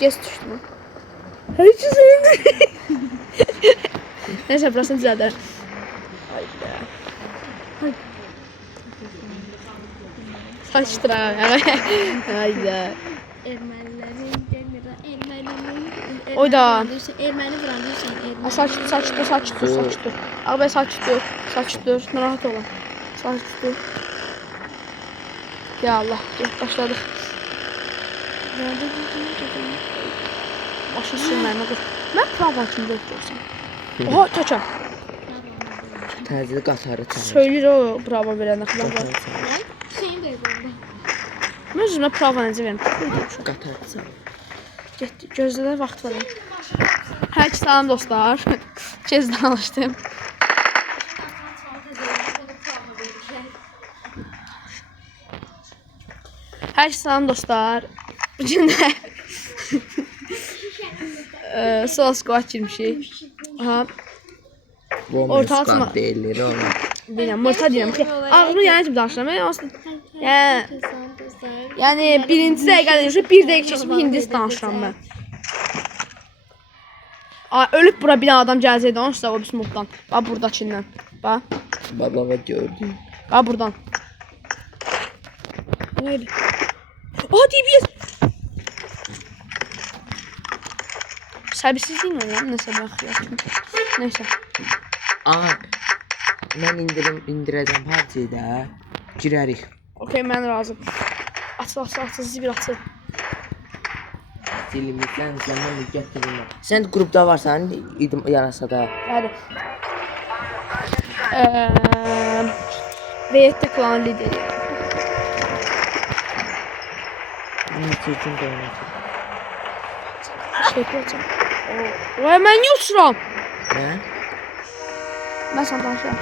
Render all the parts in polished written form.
Geç düşdü mü? Heç şeydir. Neyse burasını düzəldər. Saçtıra. Hayda. Ermənilərin demir, erməninin. Oyda. Erməni vurandıysan, erməni. Saçdır. Abi saçdır. Narahat olun. Saçdır. Ya Allah, başladık. Başa sürməyimə qız. Mən prava kimi götürürsən. Oha, çaçam. Təzəli qatarı çağır. Söyləyir o prava verənə qədər. Şeyin də burada. Mən özümə prava necə verim? Qatarı çağır. Getdi, gözlədə vaxt var. Hər iki salam dostlar. Kez danışdım. Hər iki salam dostlar. Bu gün də sos qoğaç girmişik. Aha. Ortalığı Ortalığı deyilir ona. Bilmem, mırta deyirəm ki, ağzımı yəni kimi danışıram. Yəni birinci dəqiqə deyirəm, bir dəqiqə keçib hindis danışıram mən. Ölüb bura bir adam gəlsəydi, onun üstə o bir smokdan. Bax, buradakindən. Bax. Baba gördüm. Bax, buradan. Neydi? Aha, DBS! Səbirsizliyin oynayam, nəsə baxıyam. Neysə. Aa, mən indirəcəm partiyi də. Girərik. Okey, mən razım. Açıl, zibil açıl. Dilimizdən zaman gətirirəm. Sən qrupda varsan, yarasa da. Bəli. Veyette klan lideri. Necə üçün qoymaq? Şey yapacağım. Vay, mən niyə uçuram? Nə? Mən sana danışıram.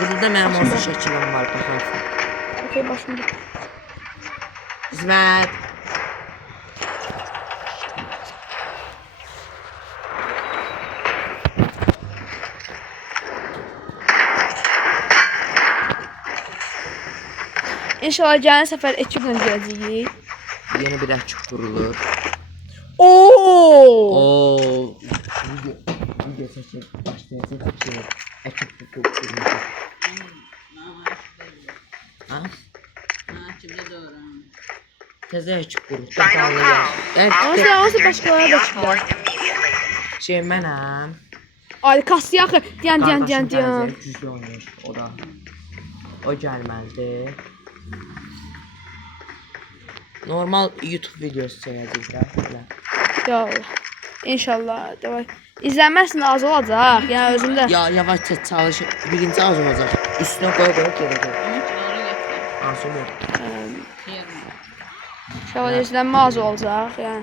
Burada mənim olsa şəkilim var, baxarsın. Okey, başımda. İsmət. İnşallah gələn səfər ekiplə gələcəyik. Yeni bir ekip kurulur. Oo! Video seçim başlayacak ki ekip kurulur. Ha? Təzə ekip kurulur. Olsa başqaları da çıxır. Şey mənəm. Ay, Kasyaxı. Diyan. Güclü oynayır o da. O gəlməlidir. Normal YouTube videosu çəkəcəyik. Ya Allah. İnşallah. Davay. İzlənməsin az olacaq. Yəni özümdə. Ya yavaş çalış. Birinci az olacaq. Üstünə qoy gedəcək. Asıl. İnşallah izlənmə az olacaq. Yəni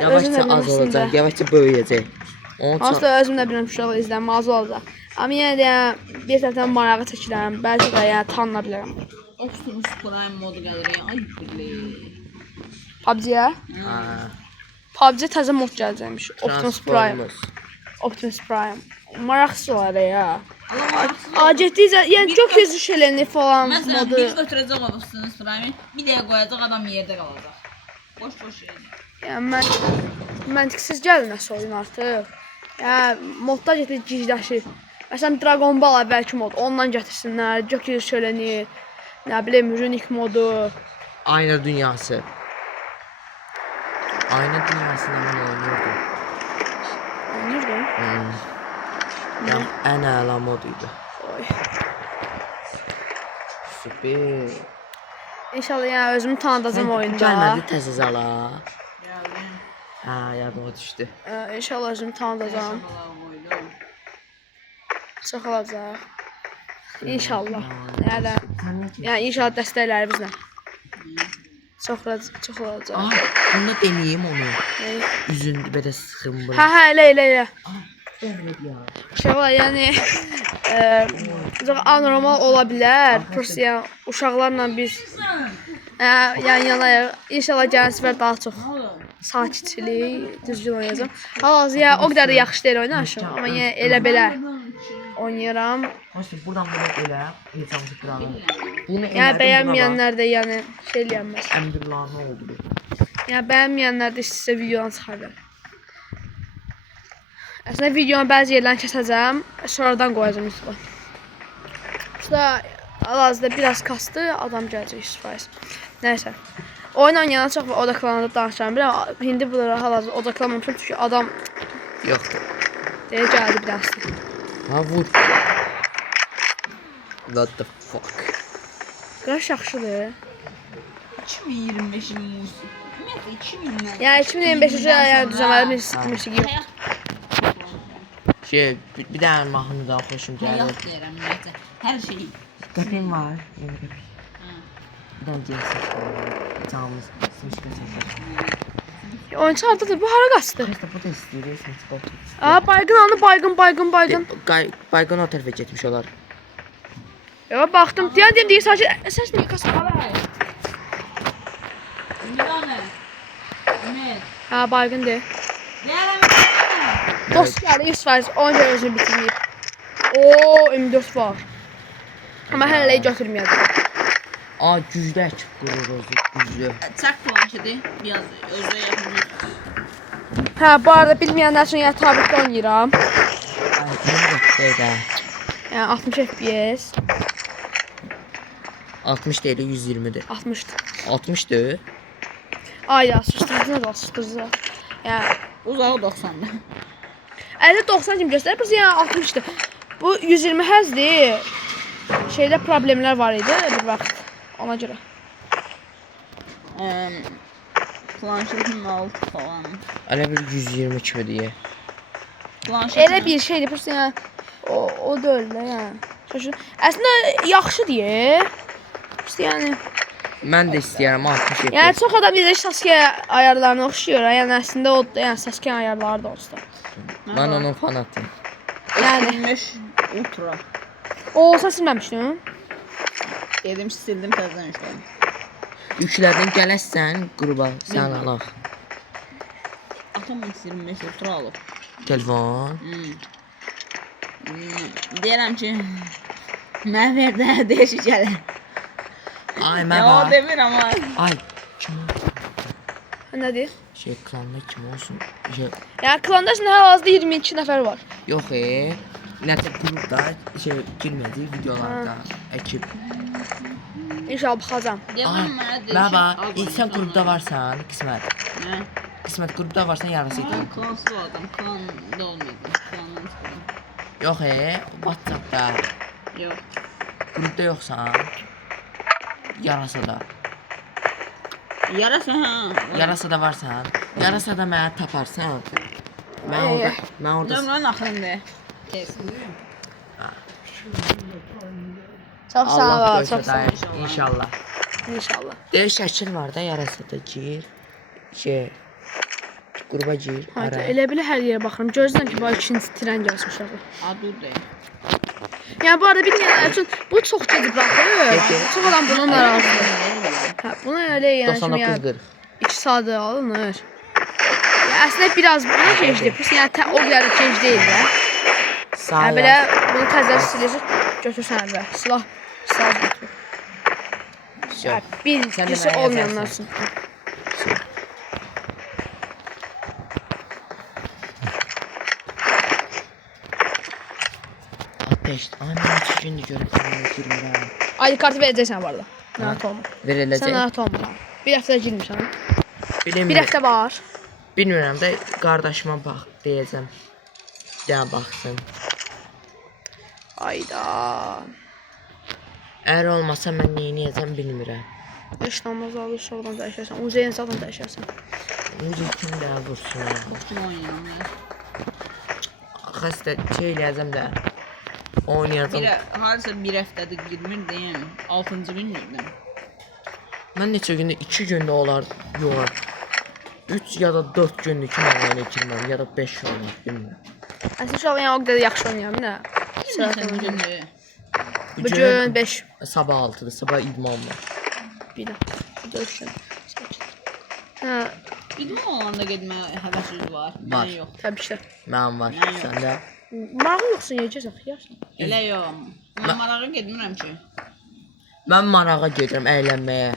Yavaşça az olacaq. Yavaşça böyüyəcək. Onsuz da özüm də bilirəm ki, uşaqlar izlənmə az olacaq. Amma yenə də bir tərəfdən marağı çəkirəm. Bəlkə də yəni tanına bilərəm. Optimus Prime modu gəlir. Ay billahi. PUBG-yə? PUBG təzə mod gələcəkmiş. Optimus Prime. Maraqsız olar ya. Ciddi, yəni çox gözü şeylərini falan Məsələn, modu. bir götürəcək Optimus Prime, bir dəyə qoyacaq, adam yerdə qalacaq. Boş şey. Yəni məntiqsiz gəlir nəsə oyun artıq. Yəni modda gətirib gizləşir. Məsələn, Dragon Ball əvvəlki mod, ondan gətirsinlər. Çox gözü şeyləni, nə bilim, Runic modu. Ayna dünyası. Ayna dünyasını mən oynuyordum. Oynuyordun? Yəni ən əla mod idi. Oy. Süper. İnşallah yəni özümü tanıdacam oyunda. Gəlmədi təzə zala. Gəldi. Hə, yadıma düşdü. İnşallah özümü tanıdacam. Çox olacaq. İnşallah. Yəni inşallah dəstəklərimizlə. Çox olacaq. Bunu deneyim onu. Üzün belə sıxım bura. Hə, elə. Uşaqlar, yəni anormal ola bilər. Prosta yəni uşaqlarla biz yan-yanayıq. İnşallah gələn səfər daha çox sakitçilik, düzgün oynayacağam. Hal-hazırda yəni o qədər də yaxşı deyil oynaşım, amma yəni elə belə oynayıram. Buradan bunu elə, heyecanlı qıralım. Yəni bəyənməyənlər də yəni şey eləyənməz. Əmdüllah nə oldu bu? Yəni bəyənməyənlər də istəsə videodan çıxarlar. Əslində videonun bəzi yerlərini kəsəcəm, sonradan qoyacağam YouTube'a. İşte hal-hazırda biraz kastı, adam gələcək 100%. Nəysə. Oyun oynayana çox odaklanıb danışacağım. Biləm, indi bunlara hal-hazırda odaklanmamışam çünki adam Yoxdur. deyə gəldi bir dəstə. Ha vur. What the fuck? Qaraş yaxşıdır. 2025'in musiki. Ümumiyyətlə 2000'dən. Yəni 2025-ci yəni düzəməli musiqi yox. Bir dənə mahnı daha xoşum gəlir. Həyat deyirəm ümumiyyətlə. Hər şey. Qəpim var. Yeni qəpik. Bir dənə gəlsin. Canımız smışqa çəkir. Oyunçu hardadır? Bu hara qaçdı? Xəstə bu da istəyir. Smışqa. Aa, baygın aldı, baygın. Bayqon o tərəfə getmiş olar. Ya baxdım, deyir sadəcə səs niyə qasır? Ünvanə. Ümid. Ha, baygındır. Deyərəm. Dost gəldi 100%, onca özünü bitirməyib. Oo, M4 var. Amma hələ götürməyəcəm. Aa, güclü əkib qurur özü, güclü. Çək planşeti. Biraz özünə yaxın. Hə, bu arada bilməyənlər üçün yəni tabletdə oynayıram. Ay, nə də. Yəni 60 FPS. 60 deyil, 120-dir. 60'dır. 60-dır. Ay ya, susturdular. Yəni Uzağı 90'da. 50-90 kimi göstərir, biz yəni 60'dır. Bu 120 həzdir. Şeydə problemlər var idi bir vaxt. Ona görə. Planşetin altı falan. Elə bir 120 kimi deyə. Elə bir şeydir, prosta yəni o deyil də yəni. Şaşır. Əslində yaxşı deyə. Prosta yəni Mən də istəyirəm 60 FPS. yəni çox adam deyir Sasuke ayarlarına oxşuyur. Yəni əslində o yəni Sasuke ayarları da olsa. Mən onun fanatıyım. Yəni 25 Ultra. o olsa silməmişdim. Dedim sildim təzədən işlədim. Yüklərdən gələsən qruba sən alaq. Atam 25 Ultra alıb. Telefon. Deyirəm ki, mən verdə deyiş gəlir. Ay, Ya mən o var. demir amma. Ay, kim? Nə deyir? Klanda kim olsun? Yəni klanda şimdi hal-hazırda 22 nəfər var. Yox, nəsə qrupda girmədi videolarda ekip. İnşallah baxacam. Ay, Deyirəm mənə deyiş. baba, sən qrupda varsan, qismət. Nə? Qismət qrupda varsan yarısı idi. Mən klansız adam, klanda olmayacaq. Klandan çıxıram. Yox, WhatsAppda Yox. qrupda yoxsan. Yarasada. Yarasada varsan. Yarasada mənə taparsan. Mən orada Nömrənin axırında. Kes. Çox sağ Allah ol, çox sağ ol. göstərsin inşallah. İnşallah. Deyir şəkil var da yarasada gir. Qruba gir. Hayda, elə belə hər yerə baxıram. Gözləyirəm ki, bu ikinci tren gəlsin uşağı. Adı deyil. Yəni bu arada bilməyənlər üçün bu çox gec buraxır. Gec. Çox adam bundan narazıdır. Hə, buna elə yəni kimi 99-40. 2 saat alınır. Yəni əslində biraz buna gecdir. Pis yəni o qədər gec deyil də. Yəni belə bunu təzədən silirsən, götürsən əvvəl. Silah götür. Yox. Birisi olmayanlar üçün. Ateş. Ay, mən 2 gündür görüb girmirəm. ID kartı verəcəksən bu arada. Narahat olma. Sən Veriləcək. narahat olma. Bir həftə girmirsən. Bir Bilmirəm. həftə var. Bilmirəm də qardaşıma bax deyəcəm. Gəl baxsın. Ayda. Əgər olmasa mən nə edəcəm bilmirəm. Heç olmaz abi, sonradan dəyişərsən. Uzeyin zaten dəyişərsən. Müzikin də vursun. Kim oynayamıyor? Xəstə eləyəcəm də. Oynayacam. Harasa bir həftədir girmirdin. 6-cı gün girdim. Mən neçə gündə 2 gündə olar. Yox. 3 ya da 4 gündür ki mən oyuna girməm ya da 5 oynar bilmirəm. Əslində inşallah yəni o qədər yaxşı oynayıram nə? Sən bu gündür. Bu gün 5. Sabah 6-dır. Sabah idman var. Bir də. 4 gün. Hə, İdman olanda getmə həvəsiz var. Var. Mən yox. təbii ki. Mənim var. Mən yox. Səndə? Marağı yoxsun, yeyəcəksən, xiyarsan. Elə yox. Mən marağa getmirəm ki. Mən marağa gedirəm əylənməyə.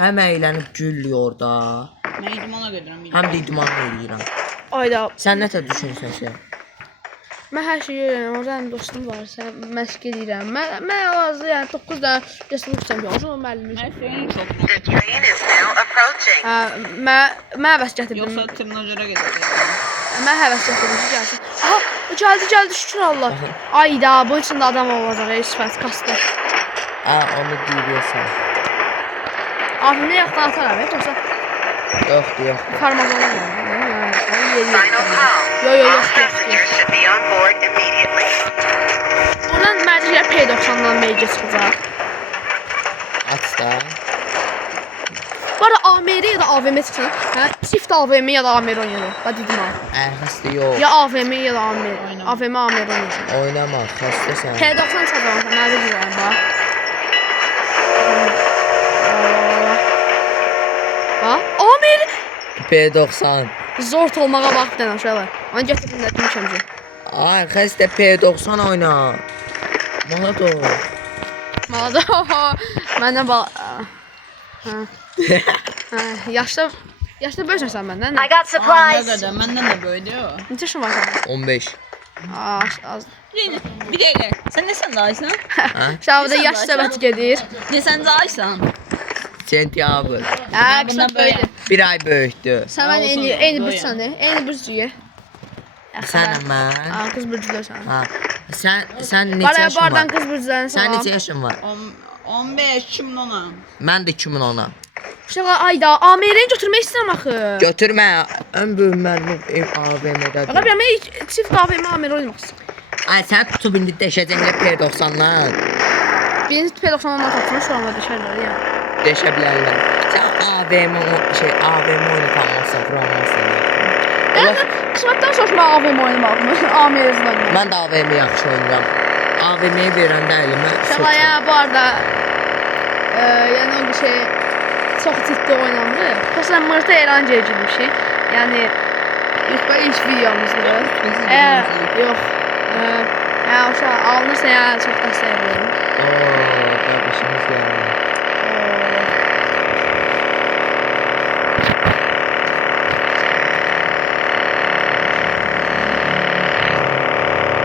Həm əylənib gülür orada. Mən idmana gedirəm. Həm də idman edirəm. Ayda Sən nə tə düşünsən sən? mən hər şeyi öyrənirəm. Orada mənim dostum var. Sən məşq edirəm. Mən azı yəni 9 dənə respublika çempionu müəllimi. Mən suyun çox. The train is now approaching. Mən həvəs gətirdim. Yoxsa trenajera gedəcəm. Mən həvəs gətirdim ki, gəlsin. Aha, o gəldi şükür Allah. Ayda bunun içində adam olacaq. Sifət kastı. Onu deyirsən. Afimdə yaxdan atar yoxsa Yoxdur. farmazon var. Final call. Yo, All passengers should be on board immediately. Buradan mərcəklər P90-dan meycə çıxacaq. Aç da. Bu arada AMR ya da AVM çıxsın. Hə, çift AVM ya da AMR oynayalım. Bax dedim ha. Xəstə yox. Ya AVM ya da AMR. AVM AMR oynayacağım. Oynama, xəstəsən. P90 çıxacağam. Mən də deyirəm bax. Ha? AMR P90. zor olmağa bax bir dənə uşaqlar. Onu gətirdim də demişəm ki. Ay, xəstə P90 oyna. Malado. Malada. Məndən bax. Hə. Hə, yaşda böyüsən məndən. I got Nə supplies. qədər, məndən də böyüdü o. Neçə yaşın var sənin? 15. Az. Bir dəqiqə, sən nesən dayısan? Şahıda yaş söhbəti gedir. Nesən dayısan? Sentyabr. Hə, bundan qısa böyüdü. Bir ay böyükdür. Sən mən Olsun, eyni böyüyəm. bürcüsən, eyni bürcüyük. Sənəm mən. Aa, qız bürcülürsən. Ha. Sən neçə Baraya yaşın bardan var? qız bürcülərini Sən salam. neçə yaşın var? 15 2010. Mən də 2010-a. Uşaqlar ayda AMR-ni götürmək istəyirəm axı. Götürmə. Ön böyük mənim AVM-dədir. Ağa mən çift AVM AMR oynamaq istəyirəm. Ay sən tutub indi deşəcəklər P90-dan. Birinci P90-dan tapsın, sonra düşərlər ya. Deşə bilərlər. Sən AVM oynatamazsan, vuramazsan. Yəni qismətdən sonra AVM oynamaqmı? AMR oynamaq. Mən də AVM yaxşı oynayıram. AVM-yi verəndə əlimə Uşaqlar ya bu arada yəni o şey çox ciddi oynandı. Məsələn, Mırta Erance'yə girmişik. Yəni ilk videomuzdur. Yox. Yəni uşaq alınırsa ya çox dəstək verin. Ooo, qardaşımız gəldi.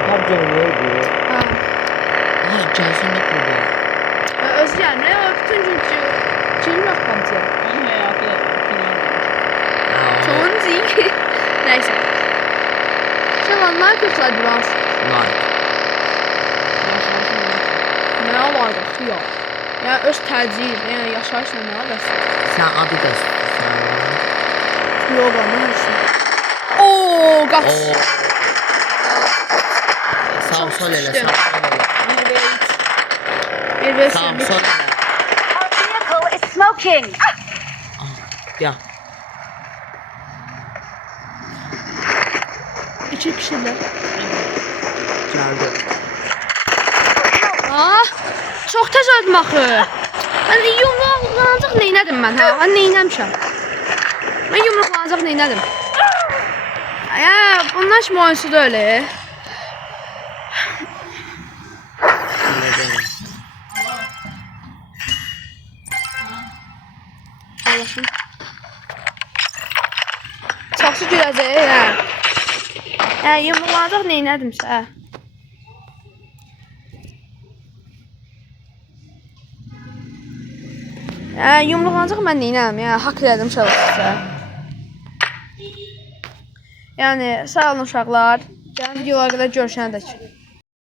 Hab görüyor bu. Ha. Ha, gəlsin də burada. Özü gəlmir. O bütün gün girmək komitiyə. Onun həyatı Tonzi. Nəysə. Uşaqlar, yoxsa advans? Like. Nə alaqası yox. Yəni öz tərcih, yəni yaşayışla nə alaqası? Sən adı da istəyirsən. Yox, nə heç. Oo, qaç. Oo. Sağ sol elə, sağ sol elə. Bir versin. Sağ sol elə. Our vehicle is smoking. Ya. İki kişiler. Gəldi. Ah, çox tez öldüm axı. Mən yumruqlanacaq neynədim mən ha? Mən neynəmişəm? Mən yumruqlanacaq neynədim? Ya, bundan kimi oyunsu da öyle. Allah'ım. Çoxsu güləcək ya. Yumruqlanacaq neynədimsə. Yumruqlanacaq mən neynəm? Yəni haqq elədim çalışsa. Yəni sağ olun uşaqlar. Gəlin videolara qədər görüşənədək.